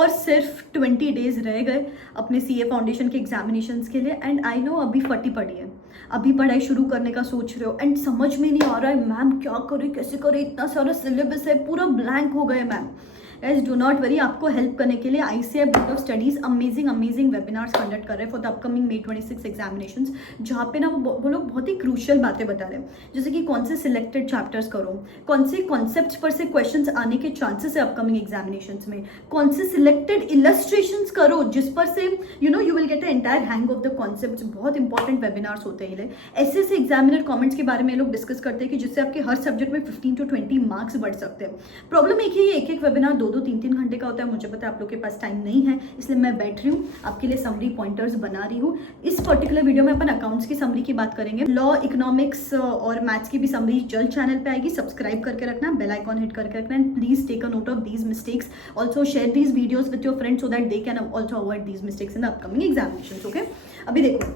और सिर्फ 20 डेज रह गए अपने सीए फाउंडेशन के एग्जामिनेशंस के लिए। एंड आई नो अभी फटी पड़ी है, अभी पढ़ाई शुरू करने का सोच रहे हो एंड समझ में नहीं आ रहा है मैम क्या करें कैसे करें, इतना सारा सिलेबस है, पूरा ब्लैंक हो गए ma'am. Guys do not worry, आपको हेल्प करने के लिए ICI board of studies amazing webinars conduct कर रहे हैं for the upcoming May 26 examinations, जहाँ पे ना वो लोग बहुत ही क्रूशियल बातें बता रहे हैं, जैसे कि कौन से सिलेक्टेड चैप्टर्स करो, कौन से कॉन्सेप्ट्स पर से क्वेश्चंस आने के चांसेस है अपकमिंग एग्जामिनेशंस में, कौन से सिलेक्टेड इलस्ट्रेशंस करो जिस पर से you will get the entire hang of the concepts. बहुत इंपॉर्टेंट वेबिनार्स होते हैं ये। ऐसे एग्जामिनर कमेंट्स के बारे में लोग डिस्कस करते हैं कि जिससे आपके हर सब्जेक्ट में 15 to 20 मार्क्स बढ़ सकते हैं। प्रॉब्लम एक ही है, एक वेबिनार 2-2, 3-3 घंटे का होता है। मुझे पता है आप लोग के पास टाइम नहीं है, इसलिए मैं बैठ रही हूँ आपके लिए समरी पॉइंटर्स बना रही हूँ। इस पर्टिकुलर वीडियो में अपन अकाउंट्स की समरी की बात करेंगे, लॉ, इकोनॉमिक्स और मैथ्स की भी समरी जल्द चैनल पे आएगी। सब्सक्राइब करके रखना, बेल आइकॉन हिट करके रखना and please take a note of these mistakes. Also share these videos with your friends so that they can also avoid these mistakes in the upcoming examinations. Okay, अभी देखो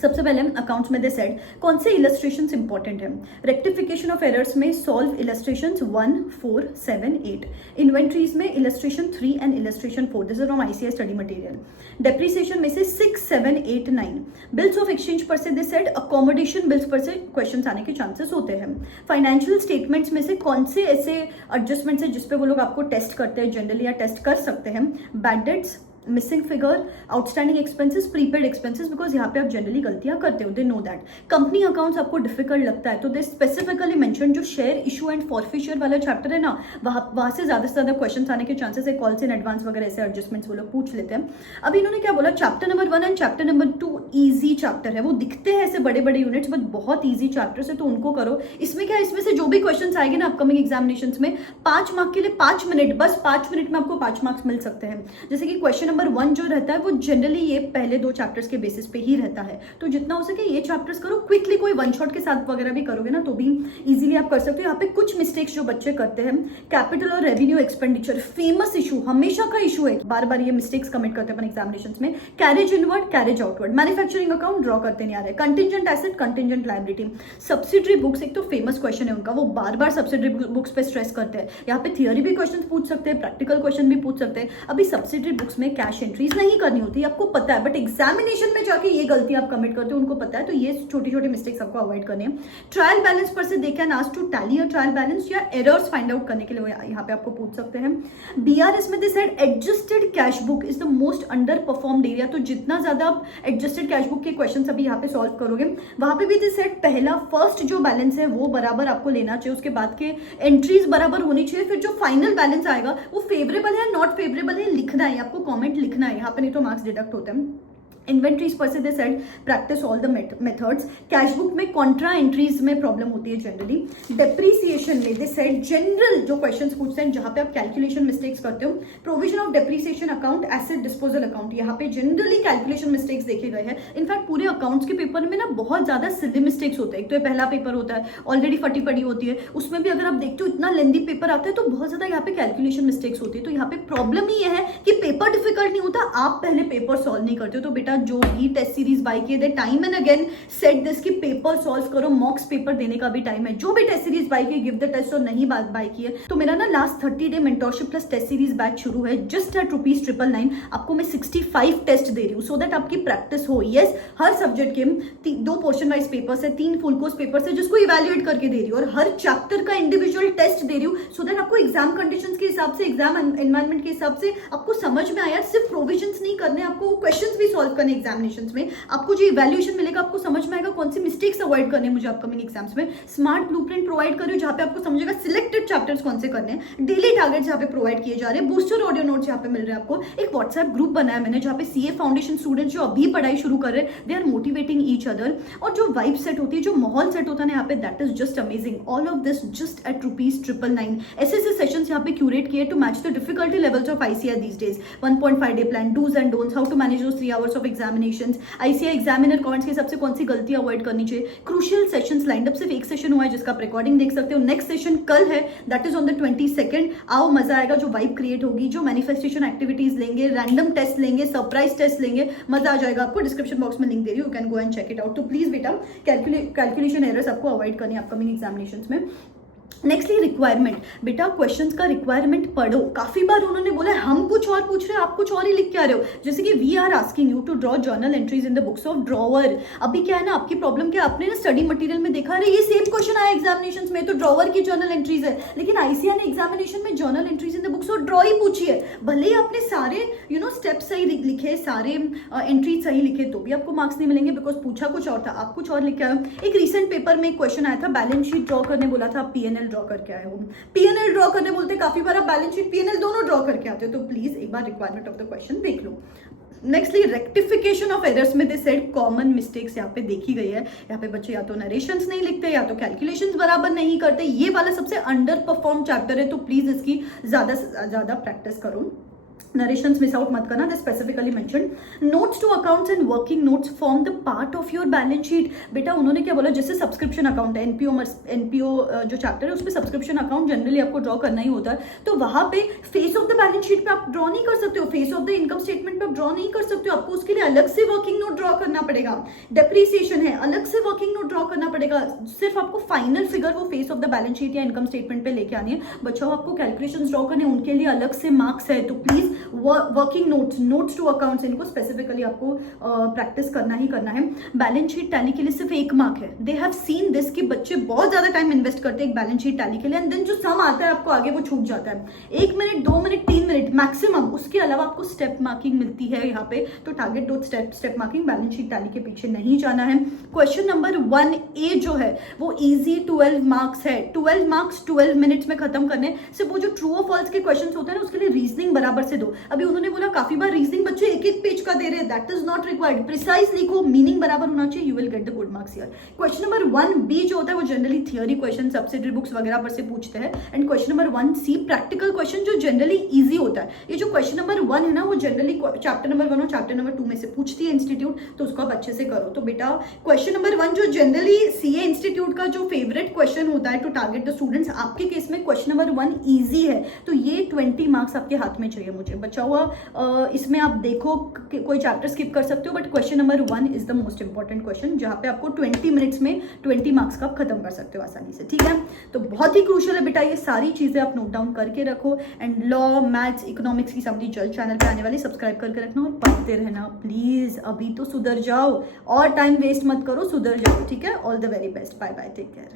सबसे पहले accounts में they said कौन से illustrations important है। Rectification of errors में solve illustrations 1, 4, 7, 8। Inventories में illustration 3 and illustration 4, this is from ICI study material. Depreciation में से 6, 7, 8, 9। बिल्स ऑफ एक्सचेंज पर से दे सेड अकोमोडेशन बिल्स पर से क्वेश्चन आने के चांसेस होते हैं। फाइनेंशियल स्टेटमेंट्स में से कौन से ऐसे एडजस्टमेंट्स है जिसपे वो लोग आपको टेस्ट करते हैं जनरली या टेस्ट कर सकते हैं। Bad debts, missing figure, outstanding expenses, prepaid expenses, because यहाँ पे आप जनरली गलतियां करते हो, they know that. Company accounts आपको डिफिकल्ट लगता है तो दे स्पेसिफिकली मेंशन जो शेयर इशू एंड फॉरफिशियर वाला चैप्टर है ना, वहां से ज्यादा क्वेश्चंस आने के चांसेस है। कॉल्स इन एडवांस वगैरह ऐसे एडजस्टमेंट्स वो लोग पूछ लेते हैं। अभी इन्होंने क्या बोला, chapter number 1 and chapter number 2 easy chapter है। वो दिखते हैं ऐसे बड़े बड़े यूनिट्स बट बहुत ईजी चैप्टर्स है, तो उनको करो। इसमें क्या, इसमें से जो भी क्वेश्चन आएंगे ना अपकमिंग एग्जामिनेशन में 5 मार्क के लिए 5 मिनट, बस 5 मिनट में आपको 5 मार्क्स मिल सकते हैं। जैसे कि क्वेश्चन नंबर 1 जो रहता है वो जनरली ये पहले 2 चैप्टर्स के बेसिस पे ही रहता है, तो जितना हो सके ये चैप्टर्स करो क्विकली। कोई वन शॉट के साथ वगैरह भी करोगे ना तो भी इजीली आप कर सकते हो। यहाँ पे कुछ मिस्टेक्स जो बच्चे करते हैं, कैपिटल और रेवेन्यू एक्सपेंडिचर फेमस इशू, हमेशा का इशू है, बार बार ये मिस्टेक्स कमिट करते हैं अपन एग्जामिनेशंस में। Carriage inward, carriage outward, manufacturing account draw करते नहीं आ रहे, contingent asset, contingent liability, subsidiary books एक तो फेमस क्वेश्चन है उनका, वो बार बार सब्सिडरी बुक्स पे स्ट्रेस करते हैं। यहाँ पे थियरी भी क्वेश्चन पूछ सकते हैं, प्रैक्टिकल क्वेश्चन भी पूछ सकते हैं। अभी सब्सिडरी बुक्स में कैश एंट्रीज नहीं करनी होती, आपको पता है, बट एग्जामिनेशन में जाके ये गलती आप कमिट करते हो, उनको पता है, तो ये छोटी छोटी मिस्टेक्स आपको अवॉइड करनी है। ट्रायल बैलेंस पर से they can ask to tally a trial balance या एरर्स फाइंड आउट करने के लिए यहाँ पे आपको पूछ सकते हैं। बीआरएस में they said adjusted cash book is the most under performed area, तो जितना ज्यादा आप एडजस्टेड कैश बुक के क्वेश्चन अभी यहाँ पे सॉल्व करोगे, वहां पे भी दे सेड पहला फर्स्ट जो बैलेंस है वो बराबर आपको लेना चाहिए, उसके बाद के एंट्रीज बराबर होनी चाहिए, फिर जो फाइनल बैलेंस आएगा वो फेवरेबल है नॉट फेवरेबल है लिखना है, आपको कॉमेंट लिखना है यहाँ पे, नहीं तो मार्क्स डिडक्ट होते हैं। इन्वेंट्रीज पर से they said practice all the methods. Cash book में कॉन्ट्रा एंट्रीज में प्रॉब्लम होती है जनरली। डेप्रीसिएशन में दे सेड जनरल जो क्वेश्चंस पूछते हैं जहां पे आप कैलकुलेशन मिस्टेक्स करते हो, provision of depreciation account, asset disposal account, यहाँ पे जनरली कैलकुलेशन मिस्टेक्स देखे गए हैं। इनफैक्ट पूरे अकाउंट्स के पेपर में ना बहुत ज्यादा सिली मिस्टेक्स होते हैं। एक तो ये पहला पेपर होता है, ऑलरेडी फटी पड़ी होती है, उसमें भी अगर आप देखते हो इतना लेंदी पेपर आता है तो बहुत ज्यादा यहाँ पे कैलकुलेशन मिस्टेक्स होती है। तो यहाँ पे प्रॉब्लम ही है कि पेपर डिफिकल्ट नहीं होता, आप पहले पेपर सॉल्व नहीं करते हो। तो बेटा जो भी टेस्ट सीरीज बाय किए थे, time and again set this कि पेपर सॉल्व करो, मॉक्स पेपर देने का भी टाइम है। जो भी टेस्ट सीरीज बाय किए, गिव द टेस्ट, और नहीं बाय किए तो मेरा ना last 30 day mentorship plus test series batch शुरू है जस्ट एट ₹999। आपको मैं 65 टेस्ट दे रही हूँ सो दैट आपकी प्रैक्टिस हो। यस, हर सब्जेक्ट के 2 पोर्शन वाइज पेपर्स है, 3 फुल कोर्स पेपर्स है जिसको इवैल्यूएट करके दे रही हूँ, और हर चैप्टर का इंडिविजुअल टेस्ट दे रही हूँ सो दैट आपको एग्जाम कंडीशंस के हिसाब से, एग्जाम एनवायरमेंट के हिसाब से आपको समझ में आया। सिर्फ प्रोविजंस नहीं करने, आपको क्वेश्चंस भी सॉल्व करने एग्जामिनेशंस में, आपको जो इवैल्यूएशन मिलेगा आपको समझ में आएगा कौन सी मिस्टेक्स अवॉइड करने मुझे अपकमिंग एग्जाम्स में। स्मार्ट ब्लूप्रिंट प्रोवाइड कर रही हूं जहां पे आपको समझेगा सिलेक्टेड चैप्टर्स कौन से करने हैं। डेली टारगेट्स जहां पे प्रोवाइड किए जा रहे हैं, बूस्टर ऑडियो नोट्स जहां पे मिल रहे हैं आपको। एक व्हाट्सएप ग्रुप बनाया मैंने जहां पे सीए फाउंडेशन स्टूडेंट्स जो अभी पढ़ाई शुरू कर रहे हैं, they are motivating each other, और जो वाइब सेट होती है, जो माहौल सेट होता है ना यहाँ पे, that is just amazing. All of this just at ₹999। ऐसे सेशंस यहाँ पे क्यूरेट किए to match the difficulty levels of ICAI these days. 1.5 day plan, dos and don'ts, how to manage those 3 hours of examinations, ICAI examiner comments के हिसाब से कौन सी गलती avoid करनी चाहिए। क्रूशियल सेशंस लाइंड अप, सिर्फ एक सेशन हुआ है जिसका आप रिकॉर्डिंग देख सकते हो। नेक्स्ट सेशन कल है, that is on the 22nd। आओ, मजा आएगा, जो वाइब क्रिएट होगी, जो मैनिफेस्टेशन एक्टिविटीज लेंगे, रैंडम टेस्ट लेंगे, सरप्राइज टेस्ट लेंगे, मजा आ जाएगा। आपको डिस्क्रिप्शन बॉक्स में लिंक दे रही हूँ, you can go and check it out. तो प्लीज बेटा कैलकुलेशन एरर्स आपको अवॉइड करनी है अपकमिंग एग्जामिनेशंस में। नेक्स्टली रिक्वायरमेंट, बेटा क्वेश्चंस का रिक्वायरमेंट पढ़ो। काफी बार उन्होंने बोला हम कुछ और पूछ रहे हैं, आप कुछ और ही लिख के आ रहे हो। जैसे कि we are asking you to draw journal entries in the books of drawer. अभी क्या है ना, आपकी प्रॉब्लम क्या, आपने ना स्टडी मटेरियल में देखा रहे ये सेम क्वेश्चन आया एग्जामिनेशन में, तो ड्रॉवर की जर्नल एंट्रीज है, लेकिन आईसीआर ने एग्जामिनेशन में journal entries in the books of draw ही पूछी है। भले ही आपने सारे स्टेप्स सही लिखे, सारे एंट्रीज सही लिखे, तो भी आपको मार्क्स नहीं मिलेंगे, बिकॉज पूछा कुछ और था, आप कुछ और लिख के आए हो। एक रिसेंट पेपर में एक क्वेश्चन आया था, बैलेंस शीट ड्रॉ करने बोला था, आप पीएनएल ड्रॉ करके आए हो। पीएनएल ड्रॉ करने बोलते काफी बार आप बैलेंस शीट पीएनएल दोनों ड्रॉ करके आते हो, तो प्लीज एक बार रिक्वायरमेंट ऑफ द क्वेश्चन देख लो। नेक्स्टली रेक्टिफिकेशन ऑफ एरर्स में दे सेड कॉमन मिस्टेक्स यहाँ पे देखी गई है। यहाँ पे बच्चे या तो नरेशंस नहीं लिखते, या तो कैलकुलेशंस बराबर नहीं करते। ये वाला सबसे अंडर परफॉर्म चैप्टर है, तो प्लीज इसकी ज्यादा से ज्यादा प्रैक्टिस करो। नरेशंस मिस आउट मत करना, they specifically mention notes to accounts and working notes form the part of your balance sheet. बेटा उन्होंने क्या बोला, जैसे सब्सक्रिप्शन अकाउंट है, एनपीओ जो चैप्टर है उसमें सब्सक्रिप्शन अकाउंट जनरली आपको ड्रॉ करना ही होता है, तो वहां पे face of the balance sheet पे आप ड्रॉ नहीं कर सकते हो, face of the income statement पे आप ड्रॉ नहीं कर सकते हो, आपको उसके लिए अलग से वर्किंग नोट ड्रॉ करना पड़ेगा। डेप्रिसिएशन है, अलग से वर्किंग नोट ड्रॉ करना पड़ेगा। सिर्फ आपको फाइनल फिगर वो face of the balance sheet या इनकम स्टेटमेंट पे लेके आनी है। बच्चों आपको कैलकुलेशन ड्रॉ करने, उनके लिए अलग से मार्क्स है, तो please working notes to accounts इनको स्पेसिफिकली आपको प्रैक्टिस करना ही करना है। बैलेंस शीट टैली के लिए सिर्फ 1 मार्क है। दे हैव सीन दिस कि बच्चे बहुत ज्यादा टाइम इन्वेस्ट करते हैं एक बैलेंस शीट टैली के लिए, एंड देन जो सम आता है आपको आगे वो छूट जाता है। 1 मिनट 2 मिनट 3 मिनट मैक्सिमम, उसके अलावा आपको स्टेप मार्किंग मिलती है यहाँ पे, तो target dot step marking, balance sheet tally के पीछे नहीं जाना है। क्वेश्चन नंबर 1A जो है वो इजी 12 मार्क्स है, 12 मार्क्स 12 मिनट्स में खत्म करने। सिर्फ वो जो ट्रू और फॉल्स के क्वेश्चन होते हैं ना उसके लिए रीजनिंग बराबर से दो। अभी उन्होंने बोला काफी बार रीजनिंग बच्चे एक पेज का दे रहे हैं, that is not required. Precise लिखो, मीनिंग बराबर होना चाहिए, you will get the good marks here. Question number 1B जो होता है वो generally theory question subsidiary books वगैरह पर से पूछते हैं, and question number 1C practical question जो जनरली इजी होता है। ये जो क्वेश्चन नंबर 1 है ना वो जनरली चैप्टर नंबर 1 और चैप्टर नंबर 2 में से पूछती है इंस्टीट्यूट, तो उसको आप अच्छे से करो। तो बेटा क्वेश्चन नंबर 1 जो जनरली सीए इंस्टीट्यूट का जो फेवरेट क्वेश्चन होता है टू टारगेट द स्टूडेंट्स, आपके केस में क्वेश्चन नंबर 1 ईजी है, तो ये 20 मार्क्स आपके हाथ में चाहिए मुझे। बचा हुआ इसमें आप देखो कोई चैप्टर स्किप कर सकते हो, but question number 1 is the most important question, जहां पे आपको 20 मिनट्स में 20 मार्क्स का आप खत्म कर सकते हो आसानी से। ठीक है, तो बहुत ही क्रूशियल है बेटा, ये सारी चीजें आप नोट डाउन करके रखो। एंड लॉ, मैथ्स, इकोनॉमिक्स की समरी जल्द चैनल पे आने वाली, सब्सक्राइब करके रखना और पढ़ते रहना प्लीज। अभी तो सुधर जाओ और टाइम वेस्ट मत करो, सुधर जाओ। ठीक है, all the very best, bye bye, take care.